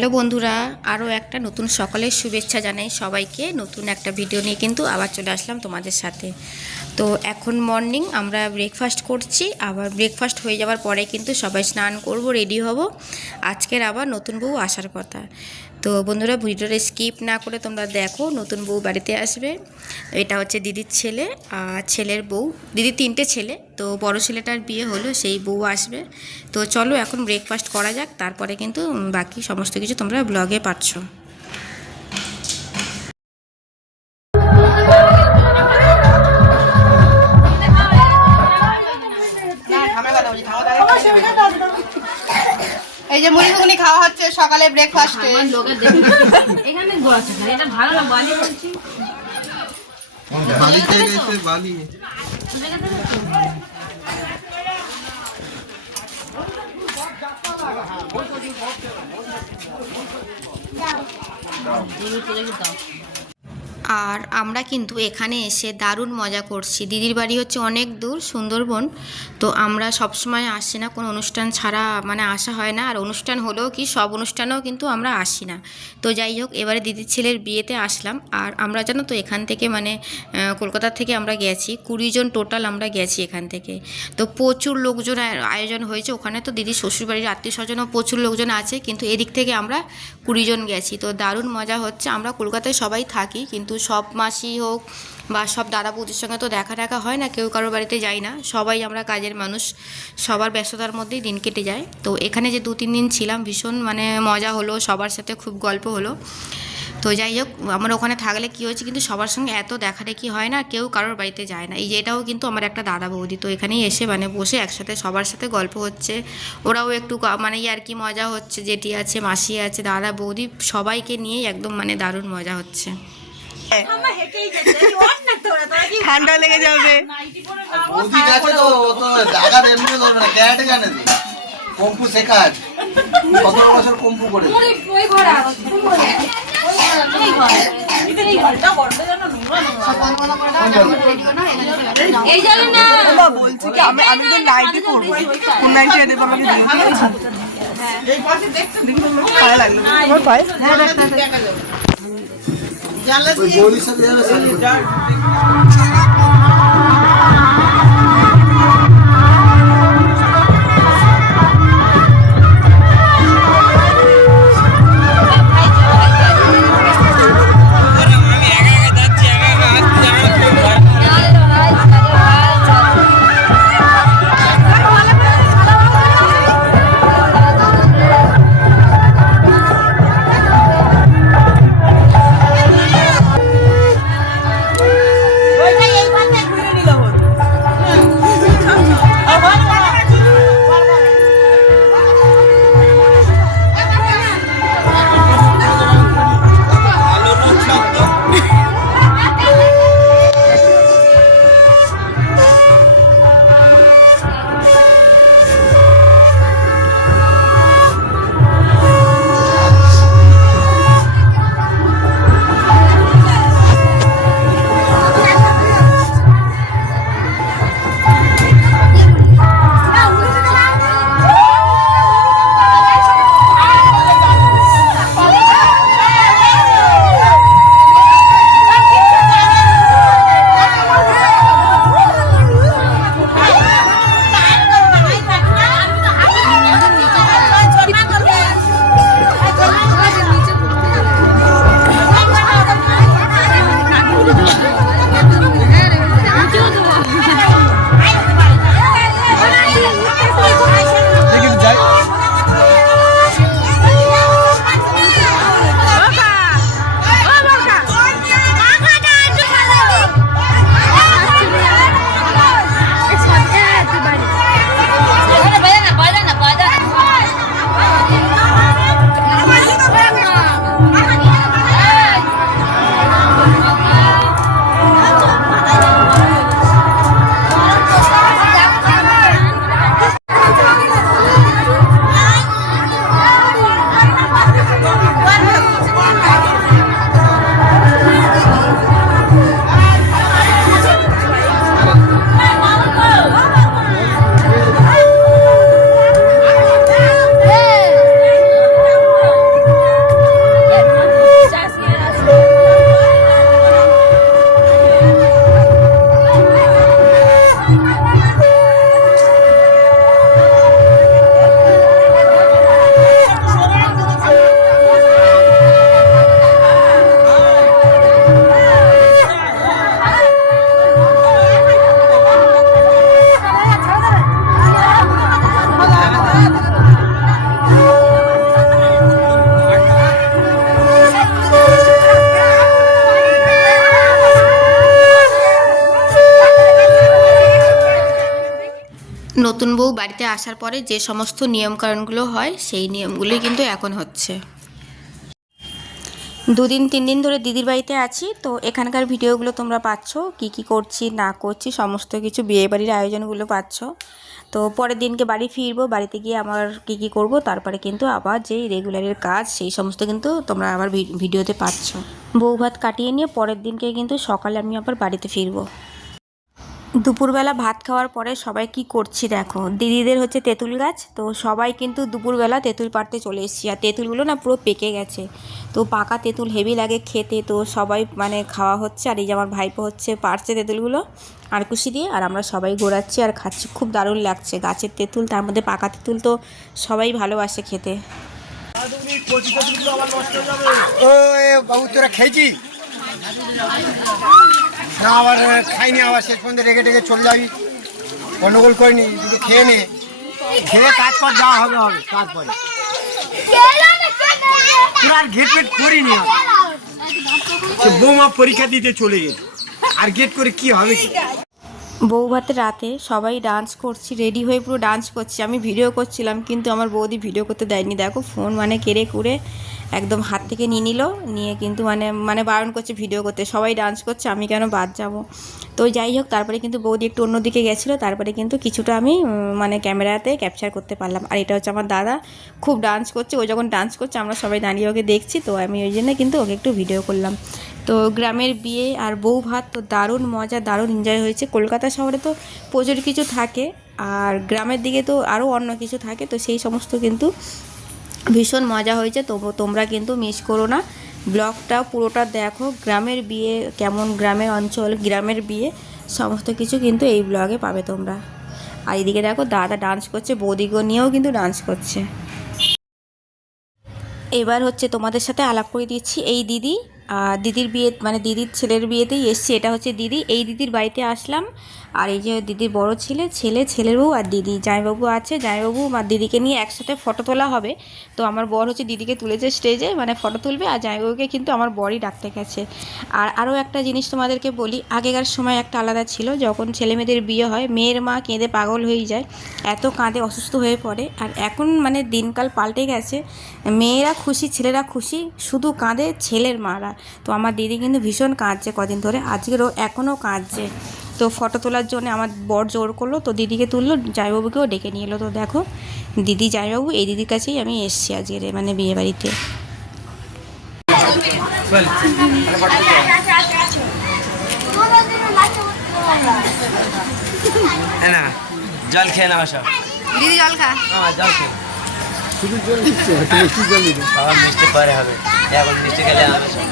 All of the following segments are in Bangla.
হ্যালো বন্ধুরা, আরও একটা নতুন সকালের শুভেচ্ছা জানাই সবাইকে। নতুন একটা ভিডিও নিয়ে কিন্তু আবার চলে আসলাম তোমাদের সাথে। তো এখন মর্নিং আমরা ব্রেকফাস্ট করছি। আবার ব্রেকফাস্ট হয়ে যাওয়ার পরে কিন্তু সবাই স্নান করব, রেডি হব। আজকের আবার নতুন বউ আসার কথা। তো বন্ধুরা, ভিডিওটা স্কিপ না করে তোমরা দেখো। নতুন বউ বাড়িতে আসবে। এটা হচ্ছে দিদির ছেলে আর ছেলের বউ। দিদির 3টে ছেলে, তো বড় ছেলেটার বিয়ে হলো, সেই বউ আসবে। তো চলো এখন ব্রেকফাস্ট করা যাক, তারপরে কিন্তু বাকি সমস্ত কিছু তোমরা ব্লগে পাচ্ছ। এই যে মুড়ি ঘুগনি খাওয়া হচ্ছে সকালে ব্রেকফাস্টে। এখানে গোয়াছে না, এটা ভালো না, বালি বলছি। বালি থেকে এসে বালি। আর আমরা কিন্তু এখানে এসে দারুণ মজা করছি। দিদির বাড়ি হচ্ছে অনেক দূর, সুন্দরবন। তো আমরা সবসময় আসি না, কোনো অনুষ্ঠান ছাড়া মানে আসা হয় না। আর অনুষ্ঠান হলেও কি সব অনুষ্ঠানেও কিন্তু আমরা আসি না। তো যাই হোক, এবারে দিদির ছেলের বিয়েতে আসলাম। আর আমরা জানো তো এখান থেকে মানে কলকাতা থেকে আমরা গেছি 20 জন টোটাল আমরা গেছি এখান থেকে। তো প্রচুর লোকজন আয়োজন হয়েছে ওখানে। তো দিদির শ্বশুরবাড়ির আত্মীয় স্বজনও প্রচুর লোকজন আছে, কিন্তু এদিক থেকে আমরা 20 জন গেছি। তো দারুণ মজা হচ্ছে। আমরা কলকাতায় সবাই থাকি, কিন্তু সব মাসি হোক বা সব দাদা বৌদির সঙ্গে তো দেখা হয় না, কেউ কারোর বাড়িতে যাই না। সবাই আমরা কাজের মানুষ, সবার ব্যস্ততার মধ্যেই দিন কেটে যায়। তো এখানে যে 2-3 দিন ছিলাম, ভীষণ মানে মজা হলো, সবার সাথে খুব গল্প হলো। তো যাই হোক, আমরা ওখানে থাকলে কী হয়েছে, কিন্তু সবার সঙ্গে এত দেখাদেখি হয় না, কেউ কারোর বাড়িতে যায় না। এই যে এটাও কিন্তু আমার একটা দাদা বৌদি। তো এখানেই এসে মানে বসে একসাথে সবার সাথে গল্প হচ্ছে। ওরাও একটু মানে আর কি মজা হচ্ছে। জেঠি আছে, মাসি আছে, দাদা বৌদি সবাইকে নিয়েই একদম মানে দারুণ মজা হচ্ছে। ঠান্ডা লেগে যাবে। ওদিক আছে তো, ও তো জায়গা এমনি ধরবে না, ক্যারাটে জানে তো। কম্পু শেখায় 17 বছর কম্পু করে। বলছি কি আমি তো নাইটি করবো, কোন নাইটি এনে আমাকে দিও, ঠিক আছে? এই পাশে দেখতে ভালো লাগলো আমার পায়ে। হ্যাঁ দেখা যাবে। জানলা দিয়ে গলির সাথে যাবে সাথে। এই আসার পরে যে সমস্ত নিয়মকানুনগুলো হয় সেই নিয়মগুলোই কিন্তু এখন হচ্ছে। 2-3 দিন ধরে দিদির বাড়িতে আছি, তো এখানকার ভিডিওগুলো তোমরা পাচ্ছ, কি করছি না করছি সমস্ত কিছু, বিয়েবাড়ির আয়োজনগুলো পাচ্ছ। তো পরের দিনকে বাড়ি ফিরবো, বাড়িতে গিয়ে আমার কি করব, তারপরে কিন্তু আবার যেই রেগুলারের কাজ সেই সমস্ত কিন্তু তোমরা আবার ভিডিওতে পাচ্ছ। বউ ভাত কাটিয়ে নিয়ে পরের দিনকে কিন্তু সকালে আমি আবার বাড়িতে ফিরবো। দুপুরবেলা ভাত খাওয়ার পরে সবাই কি করছি দেখো, দিদিদের হচ্ছে তেঁতুল গাছ, তো সবাই কিন্তু দুপুরবেলা তেঁতুল পাড়তে চলে এসেছি। আর তেঁতুলগুলো না পুরো পেকে গেছে, তো পাকা তেঁতুল হেভি লাগে খেতে, তো সবাই মানে খাওয়া হচ্ছে। আর এই যে আমার ভাইপো হচ্ছে পাড়ছে তেঁতুলগুলো আরকুশি দিয়ে, আর আমরা সবাই ঘোরাচ্ছি আর খাচ্ছি, খুব দারুণ লাগছে। গাছের তেঁতুল, তার মধ্যে পাকা তেঁতুল, তো সবাই ভালোবাসে খেতে। ও বাবু তোরা খেয়েছি না? আবার খাইনি, আবার শেষ পর্যন্ত রেগে টেগে চলে যাবি, গন্ডগোল করিনি, দুটো খেয়ে নে, খেয়ে কাজ কর, যা হবে হবে তারপরে। তোরা আর ঘেট ফেট করিনি, বৌমা পরীক্ষা দিতে চলে গেছে, আর গেট করে কি হবে কি? বউ ভাতের রাতে সবাই ডান্স করছি, রেডি হয়ে পুরো ডান্স করছি। আমি ভিডিও করছিলাম কিন্তু আমার বৌদি ভিডিও করতে দেয়নি, দেখো ফোন মানে কেড়ে কুড়ে একদম হাত থেকে নিয়ে নিল, নিয়ে কিন্তু মানে বারণ করছে ভিডিও করতে। সবাই ডান্স করছে, আমি কেন বাদ যাব। তো যাই হোক, তারপরে কিন্তু বৌদি একটু অন্যদিকে গেছিলো, তারপরে কিন্তু কিছুটা আমি মানে ক্যামেরাতে ক্যাপচার করতে পারলাম। আর এটা হচ্ছে আমার দাদা, খুব ডান্স করছে, ও যখন ডান্স করছে আমরা সবাই দাঁড়িয়ে ওকে দেখছি, তো আমি ওই জন্য কিন্তু ওকে একটু ভিডিও করলাম। তো গ্রামের বিয়ে আর বউ ভাত তো দারুণ মজা, দারুণ এনজয় হয়েছে। কলকাতা শহরে তো প্রচুর কিছু থাকে, আর গ্রামের দিকে তো আরও অন্য কিছু থাকে, তো সেই সমস্ত কিন্তু ভীষণ মজা হয়েছে। তোমরা কিন্তু মিস করো না, ব্লগটা পুরোটা দেখো। গ্রামের বিয়ে কেমন, গ্রামের অঞ্চল, গ্রামের বিয়ে সমস্ত কিছু কিন্তু এই ব্লগে পাবে তোমরা। আর এদিকে দেখো দাদা ডান্স করছে, বৌদিগো নিয়েও কিন্তু ডান্স করছে। এবার হচ্ছে তোমাদের সাথে আলাপ করে দিচ্ছি এই দিদি, দিদির বিয়ে মানে দিদির ছেলের বিয়েতেই এসছি। এটা হচ্ছে দিদি, এই দিদির বাড়িতে আসলাম। আর এই যে দিদির বড় ছেলের বউ আর দিদি, জামাইবাবু আছে, জামাইবাবু আর দিদিকে নিয়ে একসাথে ফটো তোলা হবে। তো আমার বর হচ্ছে দিদিকে তুলেছে স্টেজে, মানে ফটো তুলবে, আর জামাইবাবুকে কিন্তু আমার বরই ডাকতে গেছে। আর আরও একটা জিনিস তোমাদেরকে বলি, আগেকার সময় একটা আলাদা ছিল, যখন ছেলে মেয়েদের বিয়ে হয় মেয়ের মা কেঁদে পাগল হয়ে যায়, এত কাঁদে, অসুস্থ হয়ে পড়ে। আর এখন মানে দিনকাল পাল্টে গেছে, মেয়েরা খুশি ছেলেরা খুশি, শুধু কাঁদে ছেলের মারা। তো আমার দিদি কিন্তু ভীষণ কাঁদছে কদিন ধরে, আজকেরও এখনও কাঁদছে। তো ফটো তোলার জন্য আমার বর জোর করলো, তো দিদিকে তুললো, জামাইবাবুকেও ডেকে নিয়ে এলো। তো দেখো দিদি জামাইবাবু, এই দিদির কাছেই আমি এসছি আজকের মানে বিয়ে বাড়িতে। জল খেয়ে নাও সব। দিদি জল খা। জল খেয়ে সবার মিষ্টি পরে হবে, এখন মিষ্টি খেলে হবে সব।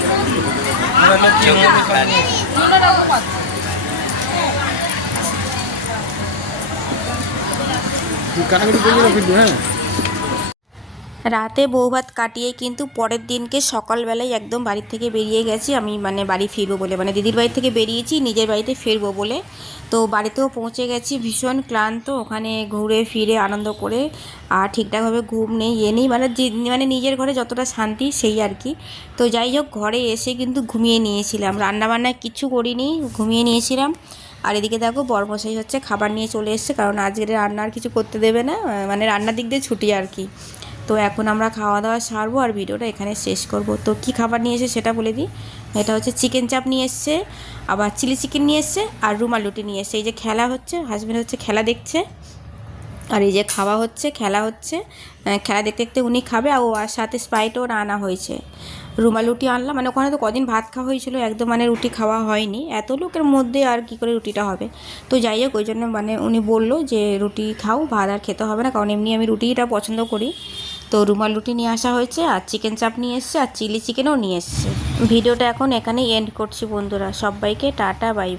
রাতে বৌভাত কাটিয়ে কিন্তু পরের দিনকে সকালবেলায় একদম বাড়ির থেকে বেরিয়ে গেছি আমি, মানে বাড়ি ফিরবো বলে, মানে দিদির বাড়ি থেকে বেরিয়েছি নিজের বাড়িতে ফিরবো বলে। তো বাড়িতেও পৌঁছে গেছি, ভীষণ ক্লান্ত, ওখানে ঘুরে ফিরে আনন্দ করে আর ঠিকঠাকভাবে ঘুম নেই নেই, মানে নিজের ঘরে যতটা শান্তি সেই আর কি। তো যাই হোক, ঘরে এসে কিন্তু ঘুমিয়ে নিয়েছিলাম, রান্নাবান্না কিছু করিনি, ঘুমিয়ে নিয়েছিলাম। আর এদিকে দেখো বরমশাই হচ্ছে খাবার নিয়ে চলে এসছে, কারণ আজকের রান্না আর কিছু করতে দেবে না, মানে রান্নার দিক দিয়ে ছুটি আর কি। তো এখন আমরা খাওয়া দাওয়া সারবো আর ভিডিওটা এখানে শেষ করব। তো কি খাবার নিয়ে এসে সেটা বলে দিই। এটা হচ্ছে চিকেন চাপ নিয়ে এসছে, আবার চিলি চিকেন নিয়ে এসছে, আর রুমাল রুটি নিয়ে এসছে। এই যে খেলা হচ্ছে, হাজব্যান্ড হচ্ছে খেলা দেখছে, আর এই যে খাওয়া হচ্ছে, খেলা হচ্ছে, খেলা দেখতে দেখতে উনি খাবে। আর সাথে স্প্রাইটও আনা হয়েছে। রুমাল রুটি আনলাম, মানে ওখানে তো কদিন ভাত খাওয়া হয়েছিল, একদম মানে রুটি খাওয়া হয়নি, এত লোকের মধ্যে আর কি করে রুটিটা হবে। তো যাই হোক, ওই জন্য মানে উনি বললো যে রুটি খাও, ভাত আর খেতে হবে না, কারণ এমনি আমি রুটিটা পছন্দ করি। তো রুমাল রুটি নিয়ে আসা হয়েছে, আর চিকেন চাপ নিয়ে এসছে, আর চিলি চিকেনও নিয়ে এসছে। ভিডিওটা এখন এখানেই এন্ড করছি বন্ধুরা, সবাইকে টাটা বাই বাই।